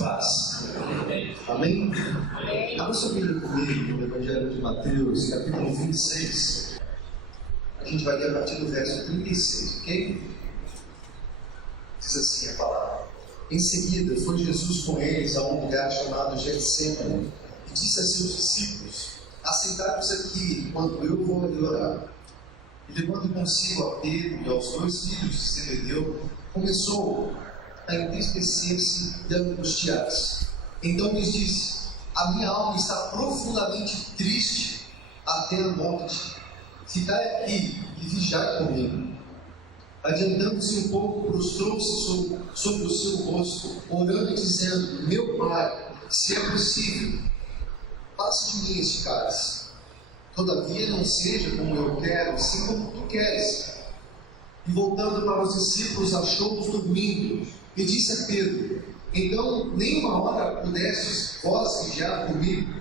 paz. Amém? Abra sua Bíblia comigo no Evangelho de Mateus, capítulo 26. A gente vai ler a partir do verso 36, ok? Diz assim a palavra: Em seguida, foi Jesus com eles a um lugar chamado Getsêmani e disse a seus discípulos: Assentai-vos aqui, enquanto eu vou ali orar. E levando consigo a Pedro e aos 2 filhos de Zebedeu, começou a entristecer-se e a angustiar-se. Então lhes disse: A minha alma está profundamente triste até a morte. Ficai aqui e vigiai comigo. Adiantando-se um pouco, prostrou-se sobre o seu rosto, orando e dizendo: Meu Pai, se é possível, passe de mim este cálice. Todavia não seja como eu quero, sim como tu queres. E voltando para os discípulos, achou-os dormindo, e disse a Pedro: Então nem uma hora pudestes vós vigiar comigo?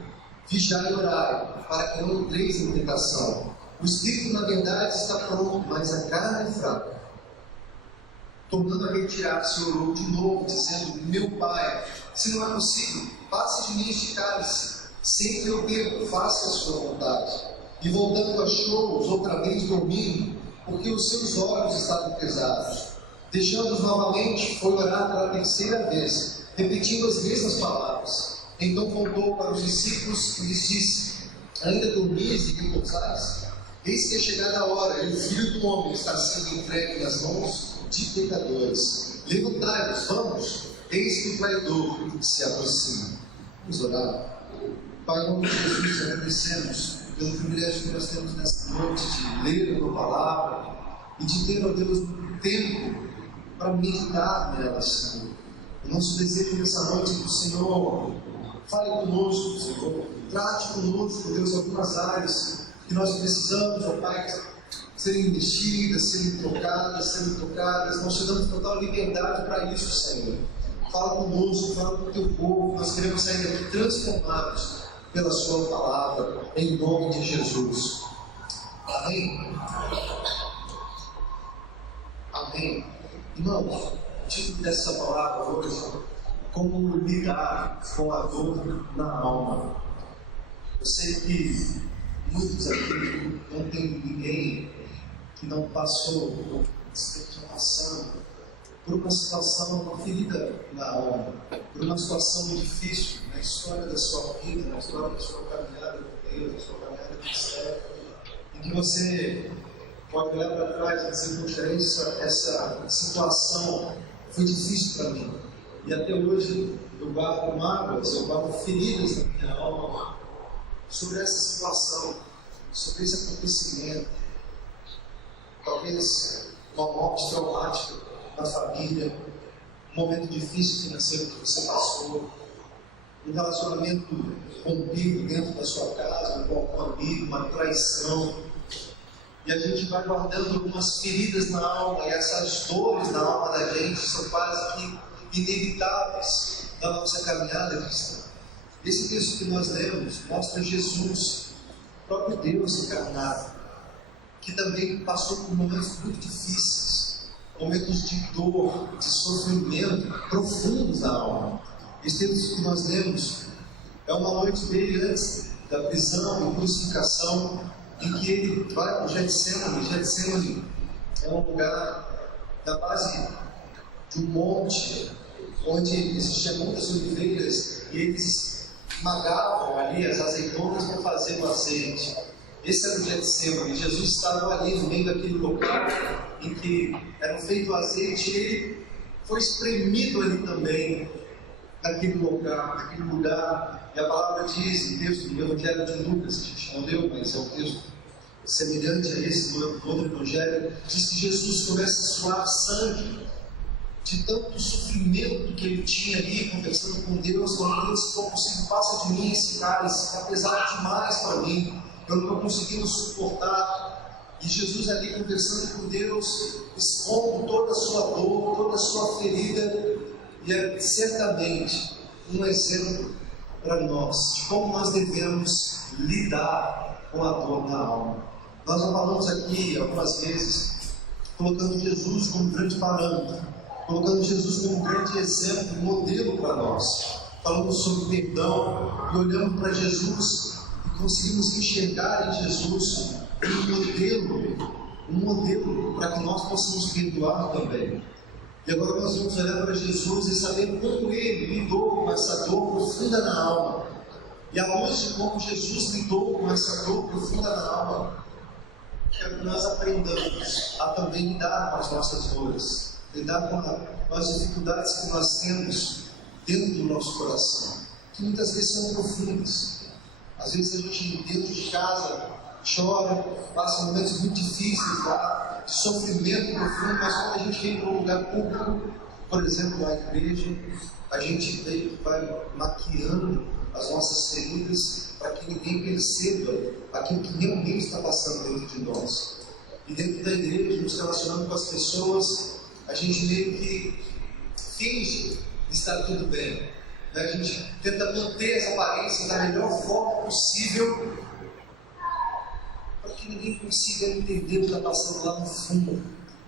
Vigiai e orai, para que não entreis em tentação. O espírito, na verdade, está pronto, mas a carne é fraca. Tornando a retirar-se, orou de novo, dizendo: Meu Pai, se não é possível, passe de mim este cálice. Sem que eu beba, faça a sua vontade. E voltando, achou-os outra vez dormindo, porque os seus olhos estavam pesados. Deixando-os novamente, foi orar pela 3ª vez, repetindo as mesmas palavras. Então voltou para os discípulos e lhes disse: Ainda dormis e repousais? Eis que é chegada a hora, e o Filho do Homem está sendo entregue nas mãos de pecadores. Levantai-vos, vamos, eis que o traidor se aproxima. Vamos orar. Pai, em nome de Jesus, agradecemos pelo privilégio que nós temos nesta noite de ler a tua palavra e de ter, ó Deus, um tempo para meditar nela, Senhor. O nosso desejo nessa noite é que o Senhor fale conosco, Senhor. Trate conosco, Deus, algumas áreas que nós precisamos, ó Pai, serem mexidas, serem trocadas, serem tocadas. Nós te damos total liberdade para isso, Senhor. Fala conosco, fala com o teu povo. Nós queremos sair daqui transformados pela sua palavra, em nome de Jesus. Amém? Amém. Irmãos, o título dessa palavra hoje: Como lidar com a dor na alma. Eu sei que muitos aqui não tem ninguém que não passou, ou esteja passando por uma situação, uma ferida na alma, por uma situação difícil na história da sua vida, na história da sua caminhada com Deus, na sua caminhada cristã, em que você pode olhar para trás e dizer: Poxa, essa situação foi difícil para mim, e até hoje eu guardo mágoas, eu guardo feridas na minha alma sobre essa situação, sobre esse acontecimento. Talvez uma morte traumática na família, um momento difícil financeiro que você passou, um relacionamento rompido dentro da sua casa, com algum amigo, uma traição. E a gente vai guardando algumas feridas na alma, e essas dores na alma da gente são quase que inevitáveis na nossa caminhada cristã. Esse texto que nós lemos mostra Jesus, o próprio Deus encarnado, que também passou por momentos muito difíceis, momentos de dor, de sofrimento profundos na alma. Esse texto que nós lemos é uma noite dele antes da prisão e crucificação, em que ele vai para o Getsemane. Getsemane é um lugar da base de um monte, onde existiam muitas oliveiras, e eles esmagavam ali as azeitonas para fazer o azeite. Esse era o Getsemane. Jesus estava ali no meio daquele local em que era feito o azeite, e ele foi espremido ali também, naquele lugar. E a palavra diz, no texto do Evangelho de Lucas, que a gente não leu, mas é um texto semelhante a esse do outro Evangelho, diz que Jesus começa a suar sangue de tanto sofrimento que ele tinha ali, conversando com Deus, falando: Deus, se for possível, passa de mim esse cálice, está pesado demais para mim, eu não estou conseguindo suportar. E Jesus ali conversando com Deus, expondo toda a sua dor, toda a sua ferida, e é certamente um exemplo para nós de como nós devemos lidar com a dor na alma. Nós já falamos aqui algumas vezes, colocando Jesus como grande parâmetro. colocando Jesus como um grande exemplo, um modelo para nós. Falamos sobre perdão e olhamos para Jesus e conseguimos enxergar em Jesus um modelo para que nós possamos perdoar também. E agora nós vamos olhar para Jesus e saber como Ele lidou com essa dor profunda na alma. E à luz de como Jesus lidou com essa dor profunda na alma, quero que nós aprendamos a também lidar com as nossas dores, lidar com as dificuldades que nós temos dentro do nosso coração, que muitas vezes são profundas. Às vezes a gente dentro de casa chora, passa momentos muito difíceis lá, de sofrimento profundo, mas quando a gente vem para um lugar público, por exemplo, na igreja, a gente vai maquiando as nossas feridas para que ninguém perceba aquilo que realmente está passando dentro de nós. E dentro da igreja, nos relacionando com as pessoas, a gente meio que finge estar tudo bem. A gente tenta manter essa aparência da melhor forma possível para que ninguém consiga entender o que está passando lá no fundo.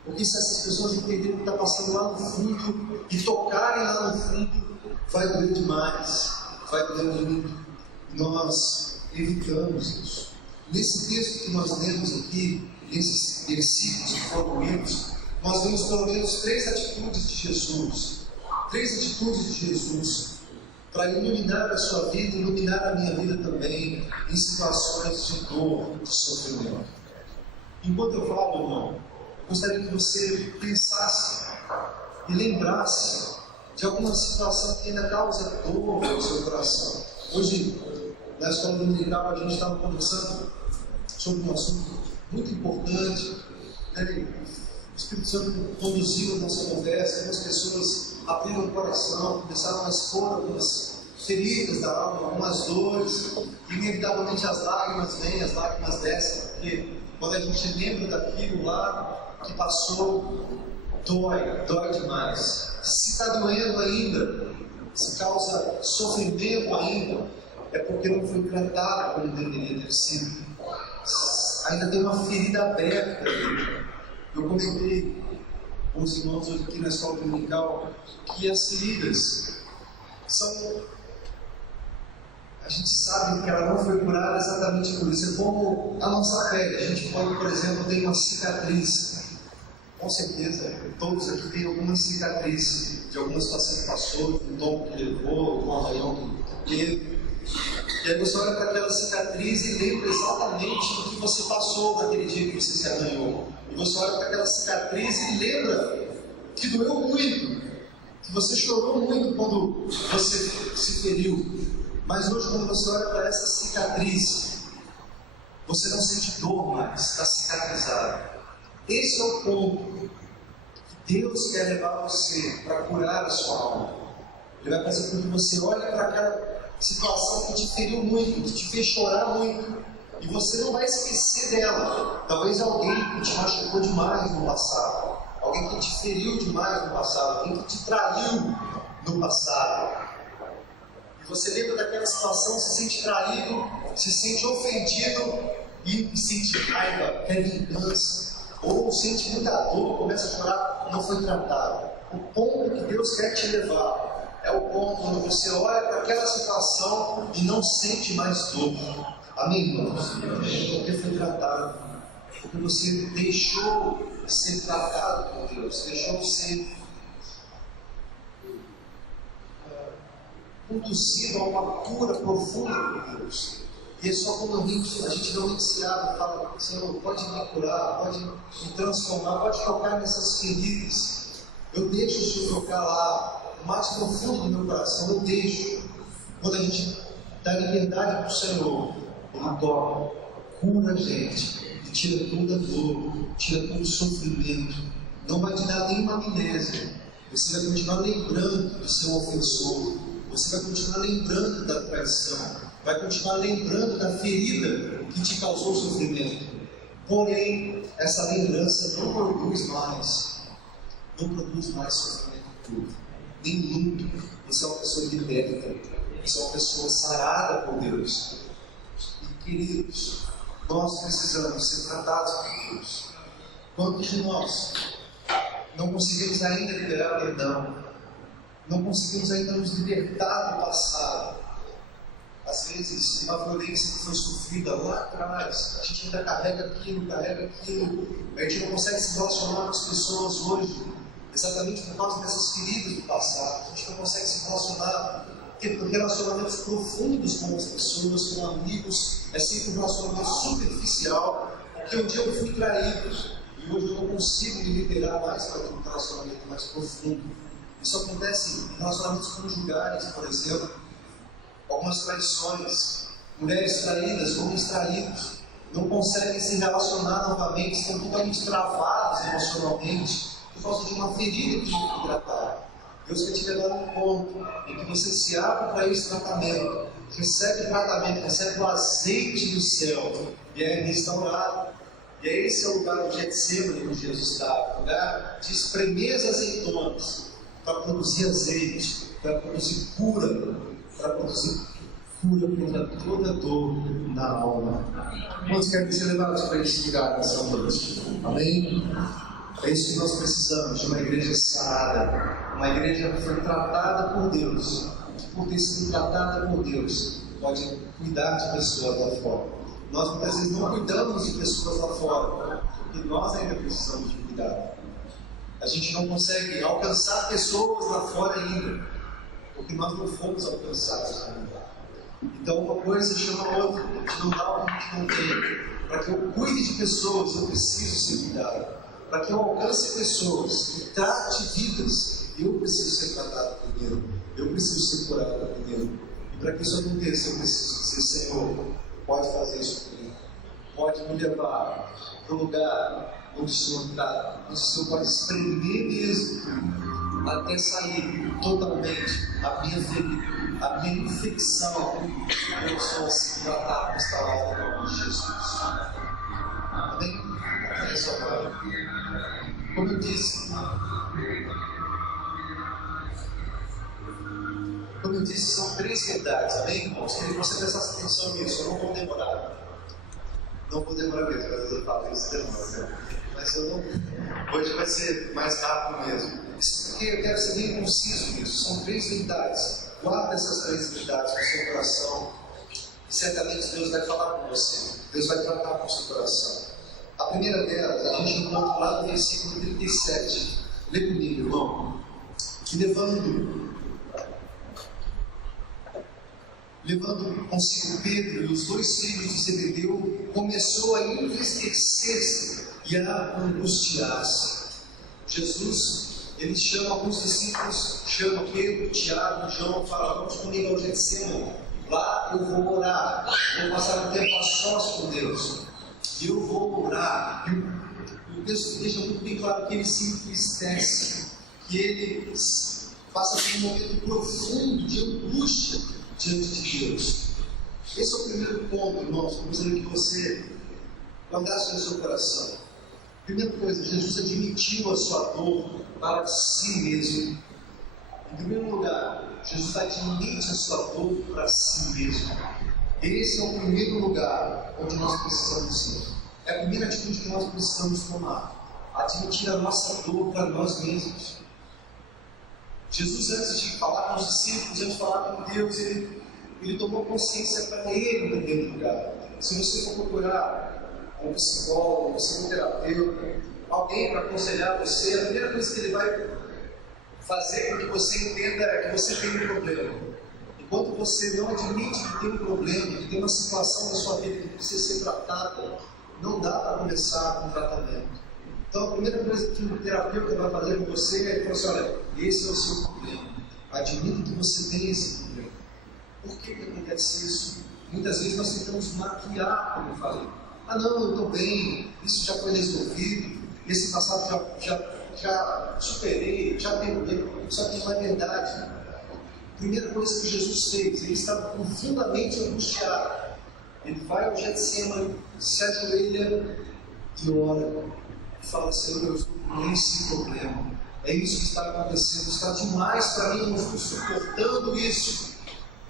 Porque se essas pessoas entenderem o que está passando lá no fundo e tocarem lá no fundo, vai doer demais, vai doer muito. Nós evitamos isso. Nesse texto que nós lemos aqui, nesses versículos que foram lidos, nós vemos pelo menos 3 atitudes de Jesus. 3 atitudes de Jesus para iluminar a sua vida, iluminar a minha vida também, em situações de dor, de sofrimento. Enquanto eu falo, irmão, eu gostaria que você pensasse e lembrasse de alguma situação que ainda causa dor no seu coração. Hoje, na escola dominical, a gente estava conversando sobre um assunto muito importante, né? O Espírito Santo conduziu a nossa conversa, algumas pessoas abriram o coração, começaram a expor algumas feridas da alma, algumas dores, e inevitavelmente as lágrimas vêm, as lágrimas descem, porque quando a gente lembra daquilo lá que passou, dói demais. Se está doendo ainda, se causa sofrimento ainda, é porque não foi tratado como deveria ter sido. Ainda tem uma ferida aberta. Eu comentei com os irmãos hoje aqui na escola dominical que as feridas são... A gente sabe que ela não foi curada exatamente por isso. É como a nossa pele. A gente pode, por exemplo, ter uma cicatriz. Com certeza, todos aqui têm alguma cicatriz de alguma situação que passou, de um tombo que levou, de um arranhão que teve. E aí você olha para aquela cicatriz e lembra exatamente do que você passou naquele dia que você se arranhou. E você olha para aquela cicatriz e lembra que doeu muito, que você chorou muito quando você se feriu. Mas hoje, quando você olha para essa cicatriz, você não sente dor mais, está cicatrizado. Esse é o ponto que Deus quer levar você para curar a sua alma. Ele vai fazer com que você olhe para aquela situação que te feriu muito, que te fez chorar muito, e você não vai esquecer dela. Talvez alguém que te machucou demais no passado, alguém que te feriu demais no passado, alguém que te traiu no passado. E você lembra daquela situação, se sente traído, se sente ofendido e sente raiva, quer vingança, ou sente muita dor, começa a chorar, não foi tratado. O ponto que Deus quer te levar é o ponto quando você olha para aquela situação e não sente mais dor. Amém, irmãos? Porque foi tratado, porque você deixou ser tratado por Deus, deixou ser conduzido a uma cura profunda por Deus. E é só quando a gente realmente se abre e fala: Senhor, pode me curar, pode me transformar, pode tocar nessas feridas. Eu deixo o Senhor tocar lá, o mais profundo do meu coração, eu deixo. Quando a gente dá liberdade para o Senhor, Ele toca, cura a gente, e tira toda a dor, tira todo o sofrimento. Não vai te dar nenhuma amnésia. Você vai continuar lembrando do seu ofensor. Você vai continuar lembrando da traição, vai continuar lembrando da ferida que te causou sofrimento. Porém, essa lembrança não produz mais sofrimento puro, nem luto. Você é uma pessoa liberta, você é uma pessoa sarada por Deus. E queridos, nós precisamos ser tratados por Deus. Quantos de nós não conseguimos ainda liberar perdão, não conseguimos ainda nos libertar do passado. Às vezes, uma violência que foi sofrida lá atrás, a gente ainda carrega aquilo, a gente não consegue se relacionar com as pessoas hoje, exatamente por causa dessas feridas do passado. A gente não consegue se relacionar, ter relacionamentos profundos com as pessoas, com amigos, é sempre um relacionamento superficial, porque um dia eu fui traído, e hoje eu não consigo me liberar mais para ter um relacionamento mais profundo. Isso acontece em relacionamentos conjugais, por exemplo. Algumas traições, mulheres traídas, homens traídos, não conseguem se relacionar novamente, estão totalmente travados emocionalmente, por causa de uma ferida que não foi tratada. Deus quer te levar a um ponto em que você se abre para esse tratamento, recebe o tratamento, recebe o azeite do céu, e é restaurado. E é esse o lugar do Getsemane onde Jesus está, o lugar de espremer as azeitonas, para produzir azeite, para produzir cura, para produzir cura contra toda dor na alma. Quantos querem ser levados para esse lugar nessa noite? Amém? É isso que nós precisamos, de uma igreja sarada, uma igreja que foi tratada por Deus, que por ter sido tratada por Deus, pode cuidar de pessoas lá fora. Nós muitas vezes não cuidamos de pessoas lá fora, porque nós ainda precisamos de cuidado. A gente não consegue alcançar pessoas lá fora ainda, porque nós não fomos alcançados ainda. Então uma coisa chama a outra, a gente não dá o que a gente não tem. Para que eu cuide de pessoas, eu preciso ser cuidado. Para que eu alcance pessoas e trate vidas, eu preciso ser tratado primeiro, eu preciso ser curado primeiro. E para que isso aconteça, eu preciso dizer: Senhor, pode fazer isso comigo, pode me levar para o lugar onde o Senhor está, onde o Senhor pode espremer mesmo, até sair totalmente a minha ferida, a minha infecção, eu sou assim tratado, instalado em nome de Jesus. Amém? É só agora. Como eu disse, são 3 verdades, amém, irmãos? Queria que você prestasse atenção nisso, eu não vou demorar. Não vou demorar mesmo, às vezes eu falo isso, demora, mas eu não. Hoje vai ser mais rápido mesmo. Isso porque eu quero ser bem conciso nisso. São 3 verdades. Guarda essas 3 verdades no seu coração. E certamente Deus vai falar com você. Deus vai tratar com o seu coração. A primeira delas, a gente encontra lá no versículo 37. Lê comigo, irmão. Que levando consigo Pedro e os 2 filhos de Zebedeu, começou a entristecer-se e a angustiar-se. Jesus, ele chama alguns discípulos, chama Pedro, Tiago, João, fala: vamos comigo ao Getsemane, lá eu vou orar, vou passar um tempo a sós com Deus, e eu vou orar. E o texto deixa muito bem claro que ele se entristece, que ele passa por um momento profundo de angústia diante de Deus. Esse é o primeiro ponto, irmãos, que eu gostaria que você guardasse no seu coração. Primeira coisa, Jesus admitiu a sua dor para si mesmo. Em primeiro lugar, Jesus admite a sua dor para si mesmo. Esse é o primeiro lugar onde nós precisamos ir. É a primeira atitude que nós precisamos tomar. Admitir a nossa dor para nós mesmos. Jesus, antes de falar com os discípulos, antes de falar com Deus, ele tomou consciência para ele, no primeiro lugar. Se você for procurar um psicólogo, um psicoterapeuta, alguém para aconselhar você, a primeira coisa que ele vai fazer com que você entenda é que você tem um problema. Enquanto você não admite que tem um problema, que tem uma situação na sua vida que precisa ser tratada, não dá para começar com o tratamento. Então a primeira coisa que o terapeuta vai fazer com você é falar assim: olha, esse é o seu problema. Admita que você tem esse problema. Por que acontece isso? Muitas vezes nós tentamos maquiar, como eu falei. Ah não, eu estou bem, isso já foi resolvido, esse passado já superei, já perdoei. Só que não é verdade. A primeira coisa que Jesus fez, ele estava profundamente angustiado. Ele vai ao Getsemane, se ajoelha e ora. Fala: Senhor, eu estou com esse problema, é isso que está acontecendo, está demais para mim, eu não estou suportando isso.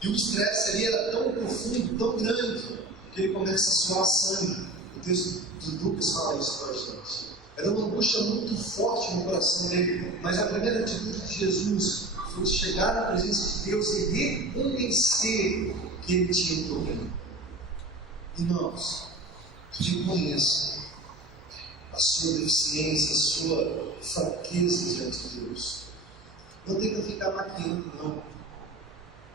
E o estresse ali era tão profundo, tão grande, que ele começa a suar sangue. O texto de Lucas fala isso para a gente. Era uma angústia muito forte no coração dele. Mas a primeira atitude de Jesus foi chegar na presença de Deus e reconhecer que ele tinha um problema. Irmãos, reconheça a sua deficiência, a sua fraqueza diante de Deus. Não tenta ficar maquiando, não.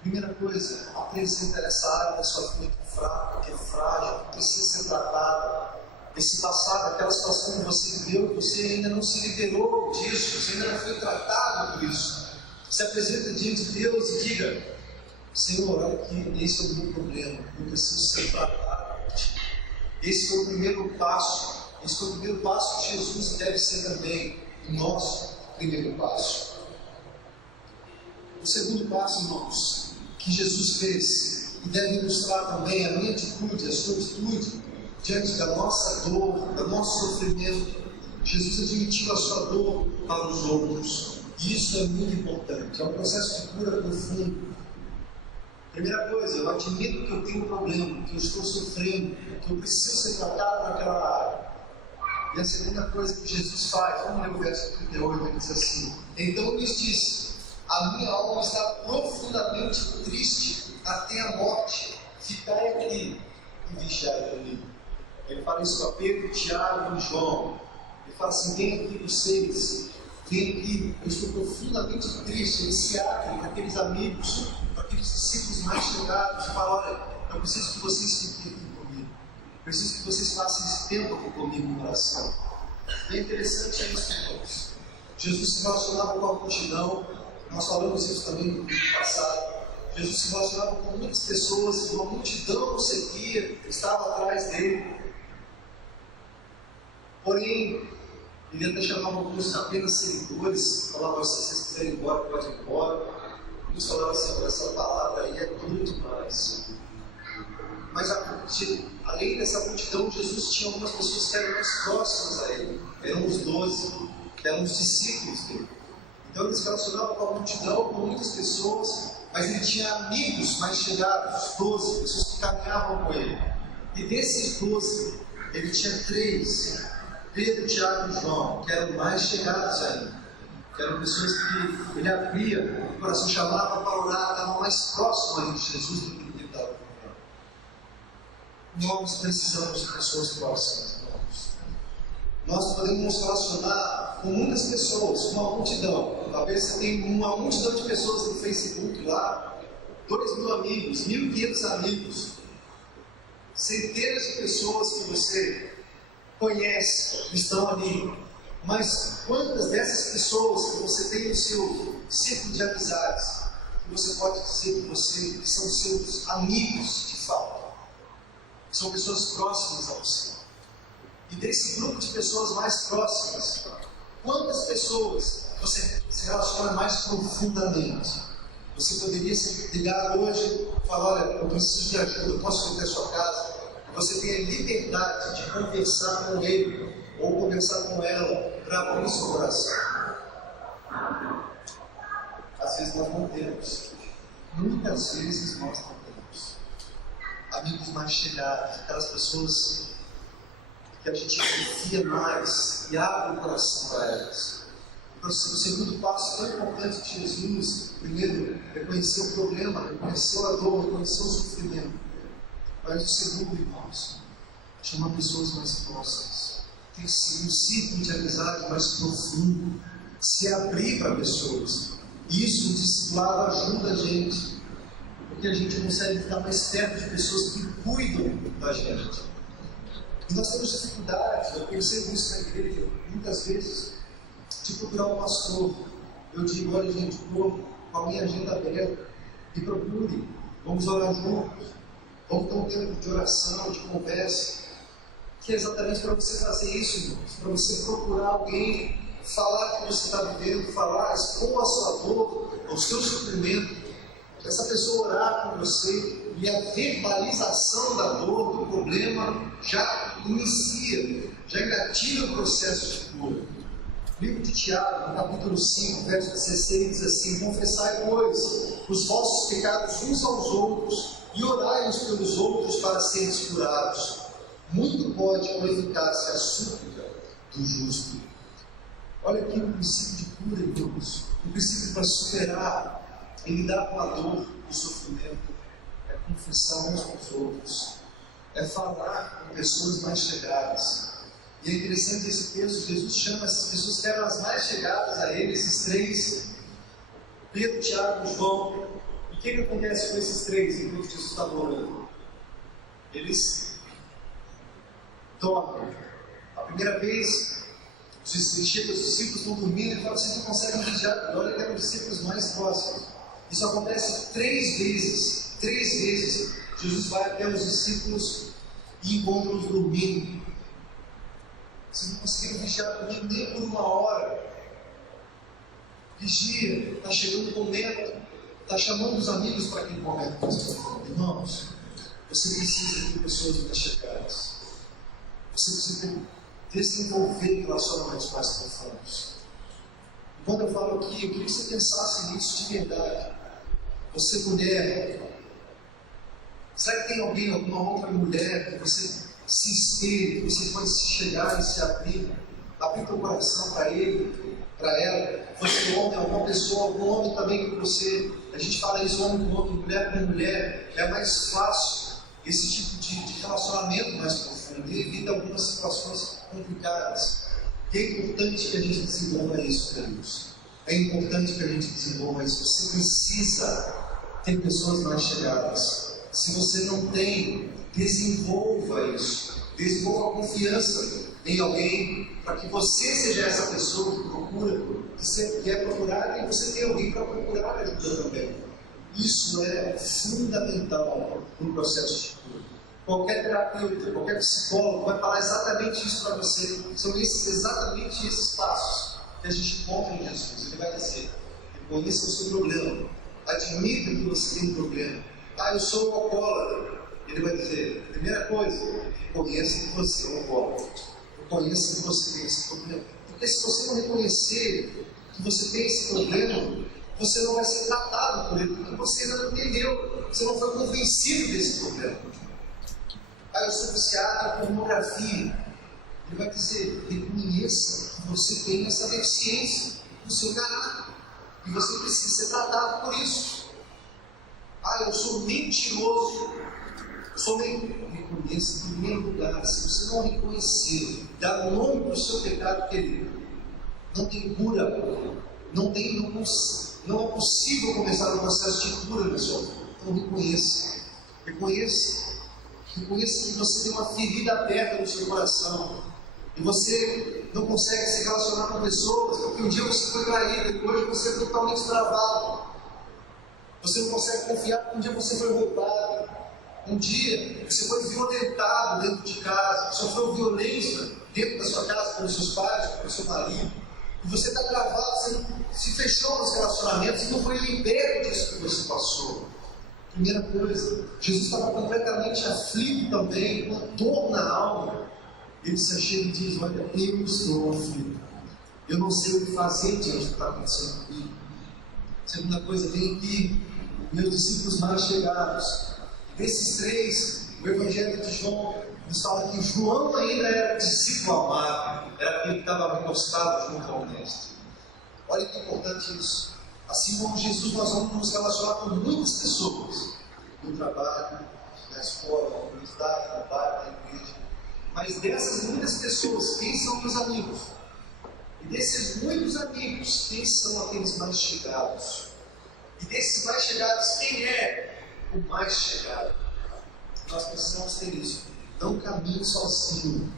Primeira coisa, apresenta essa área da sua vida que é fraca, que é frágil, que precisa ser tratada. Esse passado, aquela situação que você viveu, você ainda não se liberou disso, você ainda não foi tratado por isso. Se apresenta diante de Deus e diga: Senhor, olha aqui, esse é o meu problema, eu preciso ser tratado. Esse foi o primeiro passo. Esse foi o primeiro passo que Jesus deve ser também o nosso primeiro passo. O segundo passo, irmãos, que Jesus fez e deve ilustrar também a minha atitude, a sua atitude diante da nossa dor, do nosso sofrimento. Jesus admitiu a sua dor para os outros. E isso é muito importante. É um processo de cura profundo. Primeira coisa, eu admito que eu tenho um problema, que eu estou sofrendo, que eu preciso ser tratado naquela área. E a segunda coisa que Jesus faz, vamos ler o verso 38, ele diz assim: então lhes disse, a minha alma está profundamente triste até a morte, ficai aqui e vigiai comigo. Ele fala isso para Pedro, Tiago e João. Ele fala assim: vem aqui vocês, vem aqui, eu estou profundamente triste. Ele se abre para aqueles amigos, para aqueles discípulos mais chegados, e fala: olha, eu preciso que vocês fiquem aqui comigo, preciso que vocês façam esse tempo aqui comigo em oração. Bem interessante isso, irmãos. Jesus se relacionava com a multidão, nós falamos isso também no vídeo passado. Jesus se relacionava com muitas pessoas, uma multidão o seguia, estava atrás dele. Porém, ele até chamava alguns apenas seguidores, falava: se vocês quiserem ir embora, pode ir embora. Muitos falavam assim: essa palavra aí é dura demais. Mas além dessa multidão, Jesus tinha algumas pessoas que eram mais próximas a ele. Eram os 12, que eram os discípulos dele. Então ele se relacionava com a multidão, com muitas pessoas, mas ele tinha amigos mais chegados, os 12, pessoas que caminhavam com ele. E desses 12, ele tinha 3, Pedro, Tiago e João, que eram mais chegados ainda. Que eram pessoas que ele abria o coração, chamava para orar, estavam mais próximos ainda de Jesus do que ele estava com ele. Nós precisamos de pessoas próximas, irmãos. Nós podemos nos relacionar com muitas pessoas, com uma multidão. Talvez você tenha uma multidão de pessoas no Facebook lá, 2.000 amigos, 1.500 amigos, centenas de pessoas que você conhece, que estão ali. Mas quantas dessas pessoas que você tem no seu círculo de amizades, que você pode dizer que são seus amigos de fato, que são pessoas próximas a você? E desse grupo de pessoas mais próximas, quantas pessoas você se relaciona mais profundamente? Você poderia se ligar hoje e falar: olha, eu preciso de ajuda, eu posso ir até a sua casa? Você tem a liberdade de conversar com ele ou conversar com ela para abrir seu coração. Às vezes nós não temos. Muitas vezes nós não temos amigos mais chegados, aquelas pessoas que a gente confia mais e abre o coração para elas. O segundo passo tão importante de Jesus: primeiro, reconhecer o problema, reconhecer a dor, reconhecer o sofrimento. Mas o segundo, irmãos, chamar pessoas mais próximas. Tem que ser um círculo de amizade mais profundo, se abrir para pessoas. Isso, o discipulado ajuda a gente, porque a gente consegue ficar mais perto de pessoas que cuidam da gente. E nós temos dificuldade, eu percebo isso na igreja, muitas vezes, de procurar um pastor. Eu digo: olha, gente, estou com a minha agenda aberta, me procure, vamos orar juntos, vamos ter um tempo de oração, de conversa, que é exatamente para você fazer isso, irmãos, para você procurar alguém, falar o que você está vivendo, falar, expor a sua dor, o seu sofrimento, essa pessoa orar por você, e a verbalização da dor, do problema, já inicia, já engatilha o processo de cura. O livro de Tiago, no capítulo 5, verso 16, diz assim: confessai, pois, os vossos pecados uns aos outros, e orai-os pelos outros para serem curados. Muito pode qualificar-se a súplica do justo. Olha aqui o princípio de cura, irmãos. O princípio para superar e lidar com a dor, o sofrimento, é confessar uns com os outros, é falar com pessoas mais chegadas. E é interessante esse texto, Jesus chama essas pessoas que eram as mais chegadas a ele, esses três, Pedro, Tiago e João. E o que acontece com esses três enquanto Jesus está orando? Eles dormem. A primeira vez, os discípulos estão dormindo e falam assim: não conseguem vigiar. Olha que eram os discípulos mais próximos. Isso acontece 3 vezes. 3 vezes Jesus vai até os discípulos e encontra-os dormindo. Vocês não conseguiram vigiar comigo nem por 1 hora. Vigia, está chegando o momento, está chamando os amigos para aquele momento. Irmãos, você precisa de pessoas mais chegadas. Você precisa desenvolver relacionamentos mais profundos. E quando eu falo aqui, eu queria que você pensasse nisso de verdade. Você, mulher, será que tem alguém, alguma outra mulher que você se espelhe, que você pode se chegar e se abrir teu coração para ele, para ela? Você, homem, alguma pessoa, algum homem também que você, a gente fala isso homem com homem, mulher com mulher, é mais fácil esse tipo de relacionamento mais profundo, e evita algumas situações complicadas. E é importante que a gente desenvolva isso, queridos. É importante que a gente desenvolva isso. Você precisa ter pessoas mais chegadas. Se você não tem, desenvolva isso. Desenvolva confiança em alguém, para que você seja essa pessoa que procura, que você quer procurar, e você tem alguém para procurar ajuda também. Isso é fundamental no processo de cura. Qualquer terapeuta, qualquer psicólogo vai falar exatamente isso para você. São exatamente esses passos que a gente encontra em Jesus. Ele vai dizer: reconheça o seu problema, admita que você tem um problema. Eu sou um alcoólatra. Ele vai dizer: primeira coisa, reconheça que você é um alcoólatra. Reconheça que você tem esse problema. Porque se você não reconhecer que você tem esse problema, você não vai ser tratado por ele, porque você ainda não entendeu, você não foi convencido desse problema. Eu sou viciado em pornografia. Ele vai dizer: reconheça que você tem essa deficiência no seu caráter, e você precisa ser tratado por isso. Eu sou mentiroso. Eu sou reconheça em primeiro lugar. Se você não reconhecer, dar nome para o seu pecado, querido, não tem cura, não é possível começar um processo de cura na sua vida. Então reconheça que você tem uma ferida aberta no seu coração, e você não consegue se relacionar com pessoas, porque um dia você foi traído, e hoje você é totalmente travado. Você não consegue confiar porque um dia você foi roubado, um dia você foi violentado dentro de casa, sofreu violência dentro da sua casa pelos seus pais, pelo seu marido, e você está travado, você se fechou nos relacionamentos e não foi liberto disso que você passou. Primeira coisa, Jesus estava completamente aflito também, com dor na alma. Ele se chega e diz: olha, eu estou aflito, eu não sei o que fazer diante do que está acontecendo comigo. Segunda coisa, vem aqui meus discípulos mais chegados. Desses 3, o Evangelho de João nos fala que João ainda era discípulo amado, era aquele que estava encostado junto ao Mestre. Olha que importante isso. Assim como Jesus, nós vamos nos relacionar com muitas pessoas, no trabalho, na escola, na universidade, no bairro, na igreja. Mas dessas muitas pessoas, quem são meus amigos? E desses muitos amigos, quem são aqueles mais chegados? E desses mais chegados, quem é o mais chegado? Nós precisamos ter isso. Não caminhe sozinho.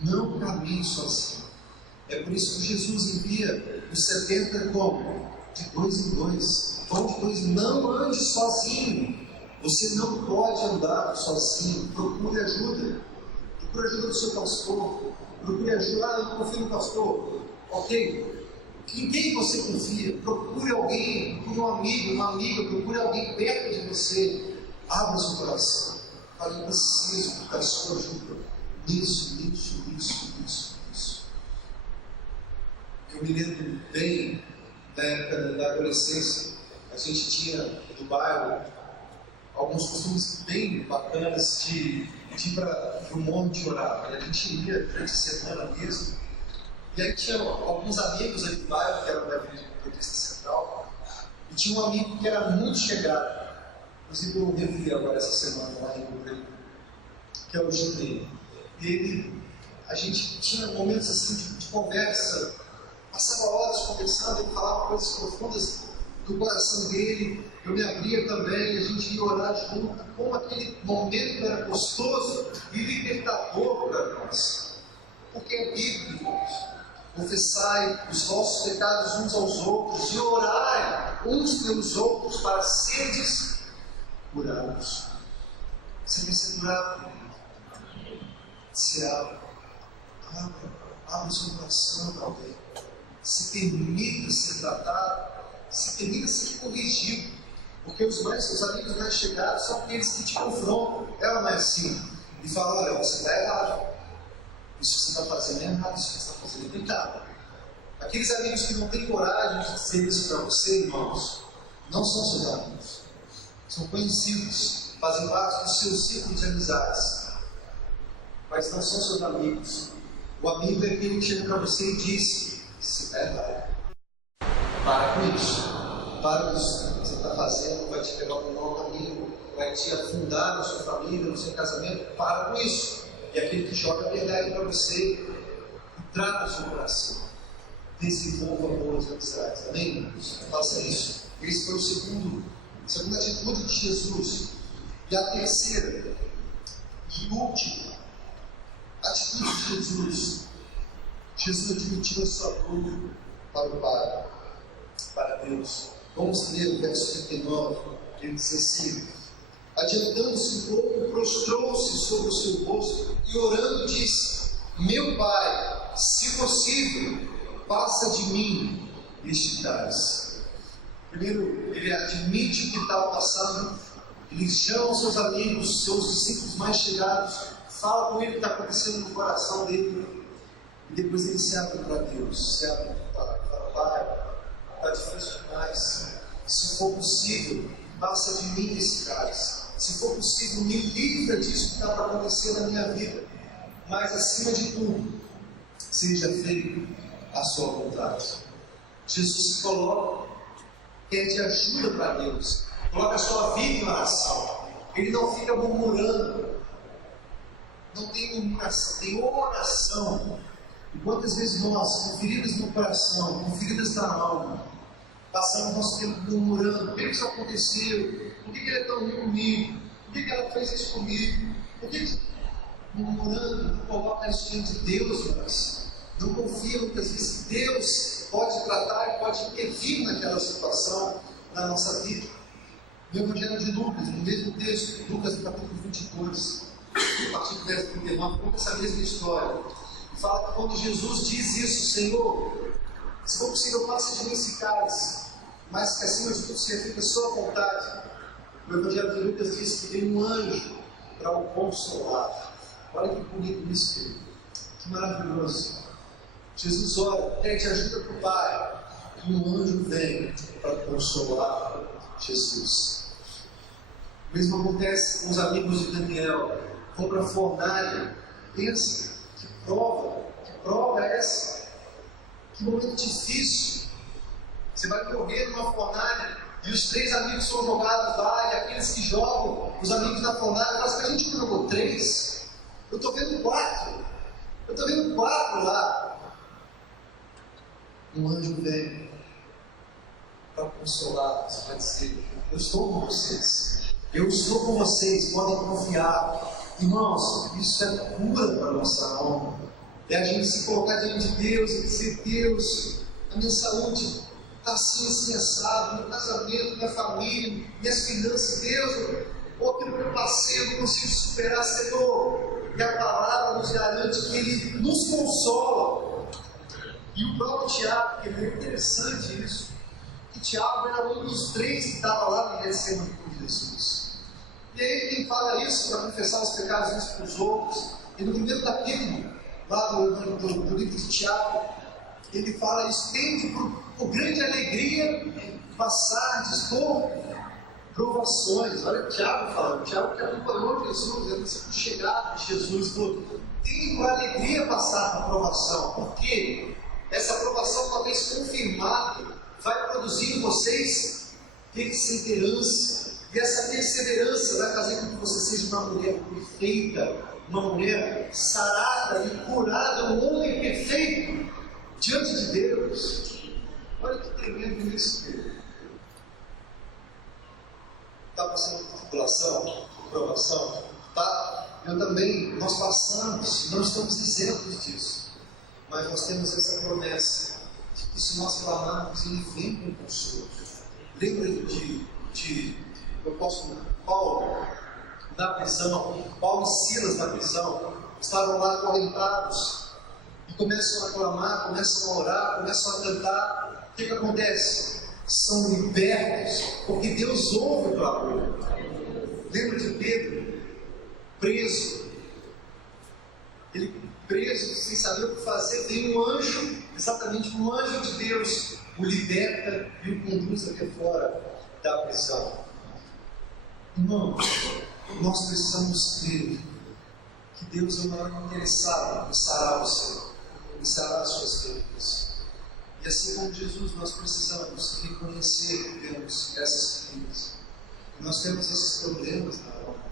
Não caminhe sozinho. É por isso que Jesus envia os 70 como? De 2 em 2. Vão de 2. Não ande sozinho. Você não pode andar sozinho. Procure ajuda. Procure ajuda do seu pastor. Procure ajuda. Eu não confio no pastor. Ok? Ninguém você confia. Procure alguém. Procure um amigo, uma amiga. Procure alguém perto de você. Abra seu coração. Fale: eu preciso da sua ajuda. Isso. Eu me lembro bem da época da adolescência. A gente tinha no bairro alguns costumes bem bacanas de ir para o monte orar. A gente ia durante a semana mesmo, E aí tinha alguns amigos ali do bairro, que era da igreja metodista central, e tinha um amigo que era muito chegado. Inclusive eu revi agora essa semana lá em Rio, que é o Judeu. E a gente tinha momentos assim de conversa, passava horas conversando, ele falava coisas profundas do coração dele, eu me abria também, a gente ia orar junto, como aquele momento era gostoso e libertador para nós. Porque é bíblico, irmãos. Confessai os vossos pecados uns aos outros e orai uns pelos outros para seres curados. Você quer ser curado? Se abra o seu coração para alguém. Se permita ser tratado, se permita ser corrigido. Porque os amigos mais chegados são aqueles que te confrontam. Ela não é assim. E fala: olha, você está errado. Isso que você está fazendo é errado, isso que você está fazendo é pecado. Aqueles amigos que não têm coragem de dizer isso para você, irmãos, não são seus amigos. São conhecidos, fazem parte do seu círculo de amizades, mas não são seus amigos. O amigo é aquele que chega para você e diz: você está errado. Para com isso. Para com isso. O que você está fazendo vai te levar para um mau caminho, vai te afundar na sua família, no seu casamento. Para com isso. E aquele que joga a verdade para você e trata o seu coração. Desenvolva boas amizades. Amém, irmãos? Faça isso. Esse foi a segunda atitude de Jesus. E a terceira e última atitude de Jesus. Jesus admitiu a sua dor para o Pai, para Deus. Vamos ler o verso 39. Ele diz assim: adiantando-se um pouco, prostrou-se sobre o seu rosto e orando disse: meu Pai, se possível, passa de mim este cálice. Primeiro, ele admite o que estava passando, ele chama os seus amigos, seus discípulos mais chegados, fala com ele o que está acontecendo no coração dele, e depois ele se abre para Deus, se abre para o Pai. Pai, está difícil demais, se for possível, passa de mim esse cálice. Se for possível, me livra disso que está para acontecer na minha vida. Mas, acima de tudo, seja feita a sua vontade. Jesus se coloca, pede ajuda para Deus. Coloca a sua vida em oração. Ele não fica murmurando. Não tem murmuração, tem oração. E quantas vezes nós, com feridas no coração, com feridas na alma, passamos nosso tempo murmurando: por que isso aconteceu? Por que ele é tão ruim comigo? Por que ela fez isso comigo? Por que murmurando, não coloca isso diante de Deus, mas não confia muitas vezes que Deus pode tratar e pode intervir naquela situação na nossa vida. No Evangelho de Lucas, no mesmo texto, Lucas no capítulo 22, a partir do verso 39, conta essa mesma história. E fala que quando Jesus diz isso: Senhor, se for possível, passa de mim esse cálice, mas que acima de tudo seja feita a sua vontade. O Evangelho de Lucas diz que veio um anjo para o consolar. Olha que bonito isso, que maravilhoso. Jesus ora, pede ajuda para o Pai, e um anjo vem para consolar Jesus. O mesmo acontece com os amigos de Daniel. Vão para a fornalha. Pensa, que prova é essa? Que momento difícil. Você vai morrer numa fornalha e os 3 amigos são jogados lá, e aqueles que jogam, os amigos da fornalha, mas que a gente não jogou 3. Eu estou vendo 4. Eu estou vendo 4 lá. Um anjo vem para consolar-nos, para dizer: eu estou com vocês. Eu estou com vocês, podem confiar. Irmãos, isso é cura para a nossa alma. É a gente se colocar diante de Deus e dizer: Deus, a minha saúde está assim assado, meu casamento, minha família, minhas finanças, Deus, aquilo que eu passei, eu não consigo superar, Senhor. E a palavra nos garante que Ele nos consola. E o próprio Tiago, que é interessante isso, que Tiago era um dos 3 que estava lá no Getsemane com Jesus. E aí quem fala isso para confessar os pecados uns para os outros, e no primeiro capítulo, lá do livro de Tiago, ele fala isso: tende por grande alegria passar, dispor provações. Olha o Tiago falando, Tiago que acompanhou Jesus, era discípulo chegado de Jesus, falou: tem com alegria passar por provação, porque essa provação, uma vez confirmada, vai produzir em vocês perseverança, e essa perseverança vai fazer com que você seja uma mulher perfeita, uma mulher sarada e curada, um homem perfeito diante de Deus. Olha que tremendo isso, querido. Está passando por tribulação, por provação? Tá? Eu também, nós passamos, não estamos isentos disso, mas nós temos essa promessa de que se nós clamarmos, Ele vem com consolo. Lembra eu posso, Paulo na prisão, Paulo e Silas na prisão, estavam lá acorrentados e começam a clamar, começam a orar, começam a cantar. O que acontece? São libertos, porque Deus ouve o clamor. Lembra de Pedro, preso, ele preso, sem saber o que fazer, tem um anjo, exatamente um anjo de Deus, o liberta e o conduz até fora da prisão. Irmão, nós precisamos crer que Deus é o maior interessado em sarar você, em sarar as suas feridas. E assim como Jesus, nós precisamos reconhecer que temos essas feridas, que nós temos esses problemas na alma,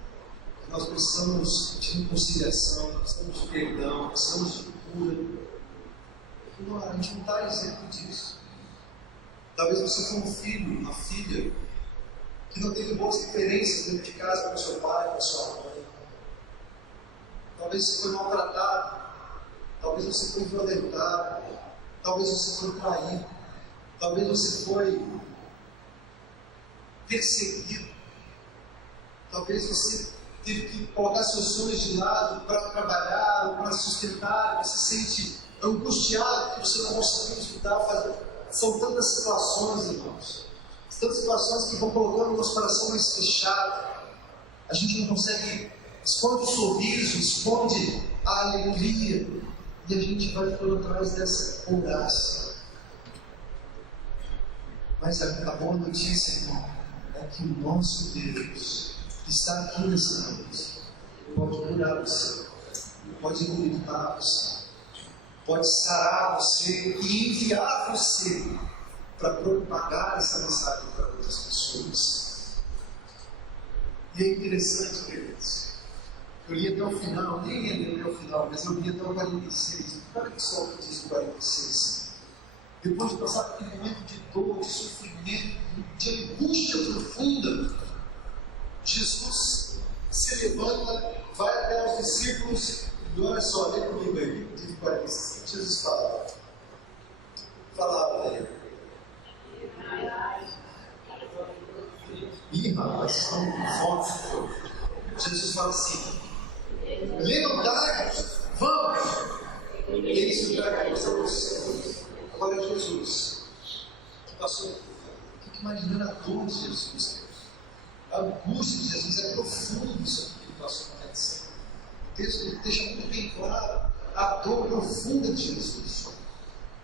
que nós precisamos de reconciliação, precisamos de perdão, precisamos de cura. Não, a gente não está isento disso. Talvez você foi um filho, uma filha, que não teve boas referências dentro de casa com seu pai, com sua mãe. Talvez você foi maltratado, talvez você foi violentado, talvez você foi traído, talvez você foi perseguido, talvez você teve que colocar seus sonhos de lado para trabalhar ou para sustentar, você se sente angustiado que você não conseguiu estudar, fazer. São tantas situações, irmãos, tantas situações que vão colocando o nosso coração mais fechado, a gente não consegue, esconde o sorriso, esconde a alegria, e a gente vai ficando atrás dessa couraça. Mas a boa notícia, irmão, é que o nosso Deus, que está aqui nessa noite, pode curar você, pode libertar você, pode sarar você e enviar você para propagar essa mensagem para outras pessoas. E é interessante, queridos, eu li até o final, nem li até o final, mas eu li até o 46. Olha que só o que diz o 46. Depois de passar por aquele momento de dor, de sofrimento, de angústia profunda, Jesus se levanta, vai até os discípulos, e olha só, lê comigo aí, de 46. Jesus falava a ele. Ih, rapaz, estão com fome. Jesus fala assim: levantai, vamos! E isso traga a questão dos céus. Agora Jesus, que passou, fica imaginando a dor de Jesus. A angústia de Jesus é profundo, isso que ele passou na tradição. O texto deixa muito bem claro a dor profunda de Jesus.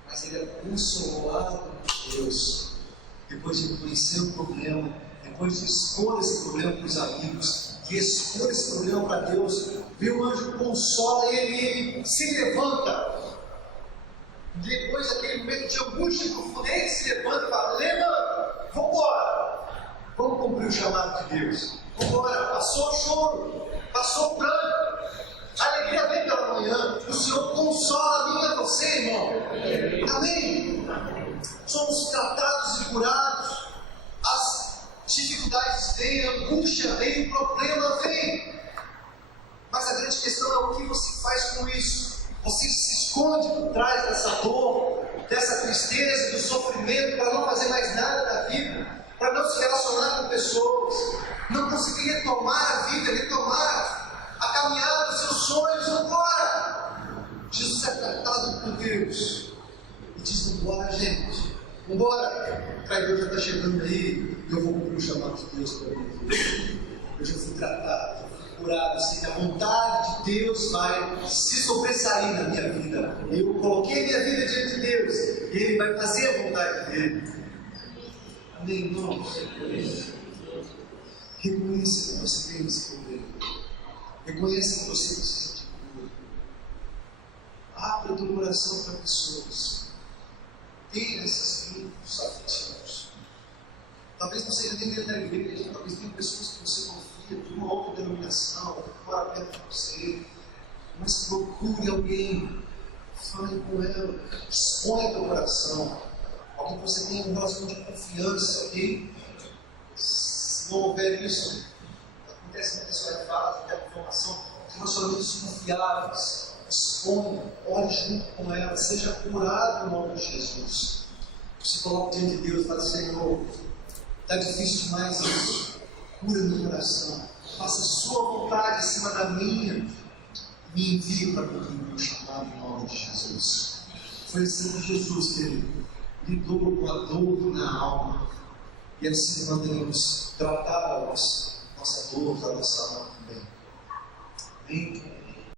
Mas ele é consolado por Deus. Depois de conhecer o problema, depois de expor esse problema para os amigos, e expor esse problema para Deus, vê o anjo consola ele e ele se levanta. Depois daquele momento de angústia profunda, ele se levanta e fala: levanta, vamos embora, vamos cumprir o chamado de Deus, vamos embora. Passou o choro, passou o pranto, a alegria vem pela manhã, o Senhor consola a mim e a você, irmão. Amém? Somos tratados e curados, as dificuldades vêm, a angústia vem, o problema vem, mas a grande questão é o que você faz com isso. Você se esconde por trás dessa dor, dessa tristeza, do sofrimento, para não fazer mais nada da vida, para não se relacionar com pessoas, não conseguir retomar a vida, retomar a caminhada dos seus sonhos. Vambora! Jesus é tratado por Deus e diz: vambora, gente, vambora! O traidor já está chegando aí, eu vou cumprir o chamado de Deus para mim. Eu já fui tratado, já fui curado, sei que a vontade de Deus vai se sobressair na minha vida. Eu coloquei minha vida diante de Deus e Ele vai fazer a vontade dEle. Amém, irmãos? Reconheça que você tem esse problema. Reconheça que você precisa de cura. o teu coração para pessoas. Tenha esses vínculos afetivos. Talvez não seja nem dentro da igreja, talvez tenha pessoas que você confia, de uma outra denominação, que mora perto de você, mas procure alguém, fale com ela, exponha teu coração, alguém que você tenha um relacionamento de confiança, ok? Se não houver isso, acontece muita história fala, muita informação, relacionamentos confiáveis, exponha, ore junto com ela, seja curado no nome de Jesus. Você coloca diante de Deus e fala: Senhor, está difícil demais isso, cura meu coração, faça a sua vontade acima da minha, me envie para cumprir o meu chamado em nome de Jesus. Foi assim que Jesus, querido, lidou com a dor na alma, e assim nós devemos tratar a nossa dor, a nossa alma também. Amém?